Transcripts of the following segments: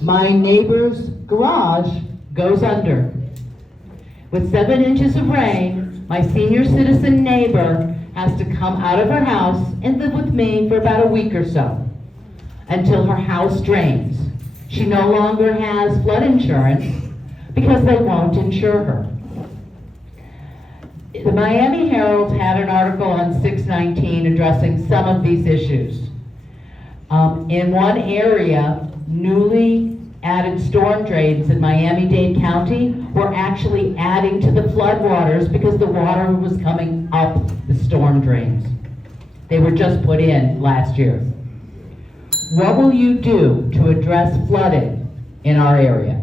My neighbor's garage goes under. With 7 inches of rain, my senior citizen neighbor has to come out of her house and live with me for about a week or so until her house drains. She no longer has flood insurance because they won't insure her. The Miami Herald had an article on 6/19 addressing some of these issues. In one area, newly added storm drains in Miami-Dade County were actually adding to the floodwaters because the water was coming up the storm drains. They were just put in last year. What will you do to address flooding in our area?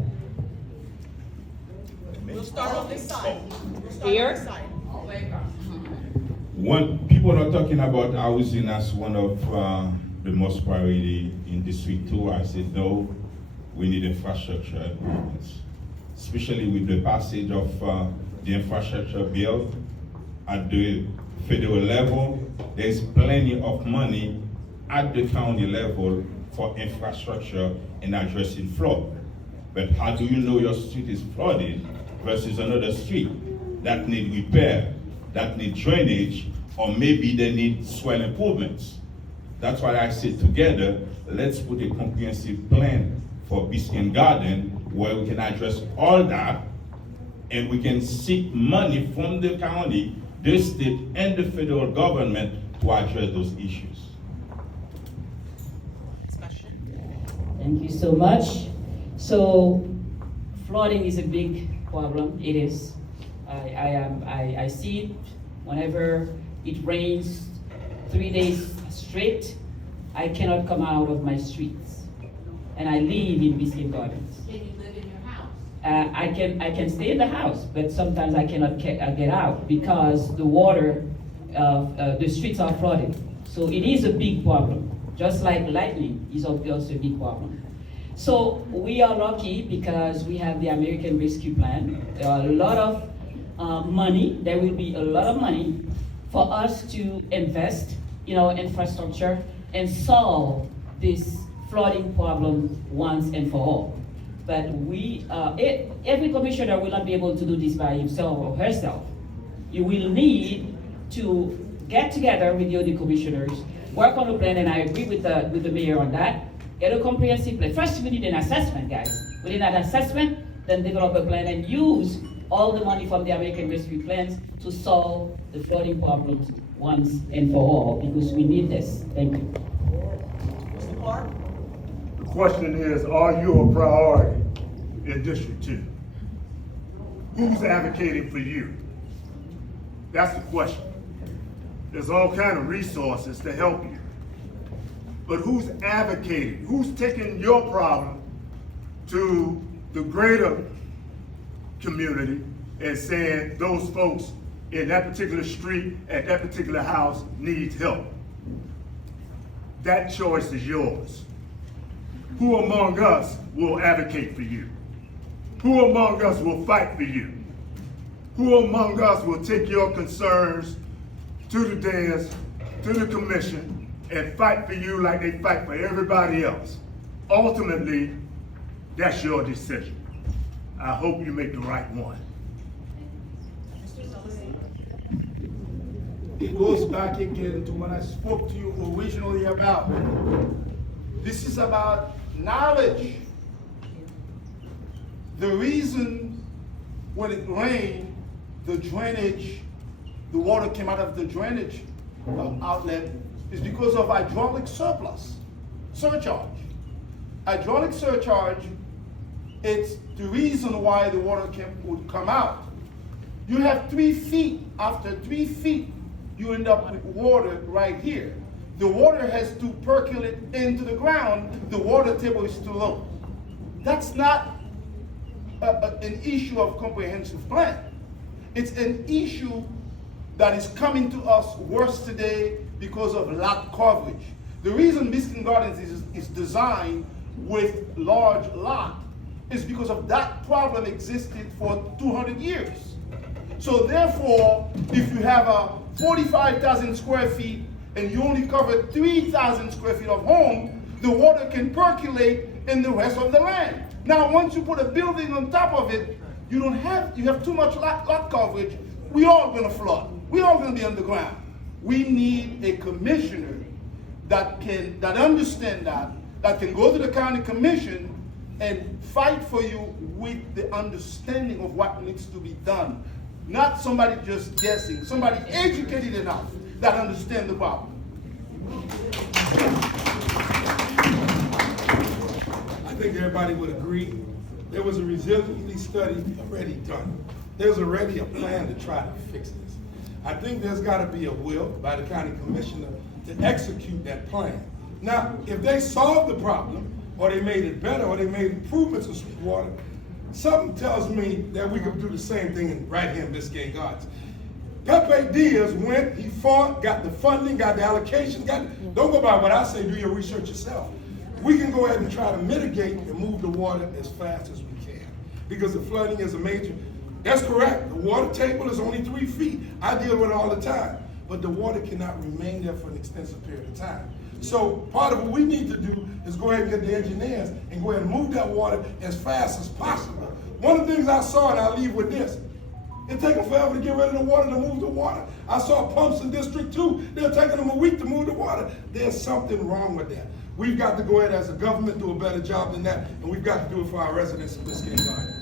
We'll start on this side. Here? When people are talking about housing as one of the most priority in District 2, I said no, we need infrastructure improvements, especially with the passage of the infrastructure bill at the federal level. There's plenty of money at the county level for infrastructure and addressing flood. But how do you know your street is flooded versus another street that need repair, that need drainage, or maybe they need swell improvements? That's why I said together, let's put a comprehensive plan for Biscayne Gardens where we can address all that and we can seek money from the county, the state, and the federal government to address those issues. Thank you so much. So, flooding is a big problem. It is. I see it whenever it rains 3 days straight. I cannot come out of my streets, and I live in Biscayne Gardens. Can you live in your house? I can stay in the house, but sometimes I cannot get out because the water, the streets are flooded. So it is a big problem. Just like lightning is also a big problem. So we are lucky because we have the American Rescue Plan. There are a lot of money. There will be a lot of money for us to invest in our infrastructure and solve this flooding problem once and for all. But every commissioner will not be able to do this by himself or herself. You will need to get together with the other commissioners, work on a plan, and I agree with the mayor on that. Get a comprehensive plan. First, we need an assessment, guys. We need an assessment, then develop a plan and use all the money from the American Rescue Plans to solve the flooding problems once and for all, because we need this. Thank you. Mr. Clark? The question is, are you a priority in District 2? Who's advocating for you? That's the question. There's all kind of resources to help you. But who's advocating? Who's taking your problem to the greater community and saying those folks in that particular street at that particular house needs help? That choice is yours. Who among us will advocate for you? Who among us will fight for you? Who among us will take your concerns to the dais, to the commission, and fight for you like they fight for everybody else? Ultimately, that's your decision. I hope you make the right one. Mr. Celestin? It goes back again to what I spoke to you originally about. This is about knowledge. The reason when it rained, the drainage, the water came out of the drainage outlet is because of hydraulic surcharge. Hydraulic surcharge, it's the reason why the water would come out. You have 3 feet. After 3 feet, you end up with water right here. The water has to percolate into the ground. The water table is too low. That's not an issue of comprehensive plan. It's an issue that is coming to us worse today because of lot coverage. The reason Biscayne Gardens is designed with large lot is because of that problem existed for 200 years. So therefore, if you have a 45,000 square feet and you only cover 3,000 square feet of home, the water can percolate in the rest of the land. Now, once you put a building on top of it, you have too much lot coverage. We all gonna flood. We all gonna be underground. We need a commissioner that understand that can go to the county commission and fight for you with the understanding of what needs to be done. Not somebody just guessing, somebody educated enough that understand the problem. I think everybody would agree there was a resiliency study already done. There's already a plan to try to fix this. I think there's got to be a will by the county commissioner to execute that plan. Now, if they solved the problem, or they made it better, or they made improvements in Sweetwater, something tells me that we could do the same thing right here in Biscayne Gardens. Pepe Diaz went, he fought, got the funding, got the allocation, don't go by what I say, do your research yourself. We can go ahead and try to mitigate and move the water as fast as we can, because the flooding is a major, that's correct, the water table is only 3 feet. I deal with it all the time, but the water cannot remain there for an extensive period of time. So part of what we need to do is go ahead and get the engineers and go ahead and move that water as fast as possible. One of the things I saw, and I'll leave with this, it takes them forever to get rid of the water, to move the water. I saw pumps in District 2, they're taking them a week to move the water. There's something wrong with that. We've got to go ahead as a government, do a better job than that, and we've got to do it for our residents in Biscayne Gardens.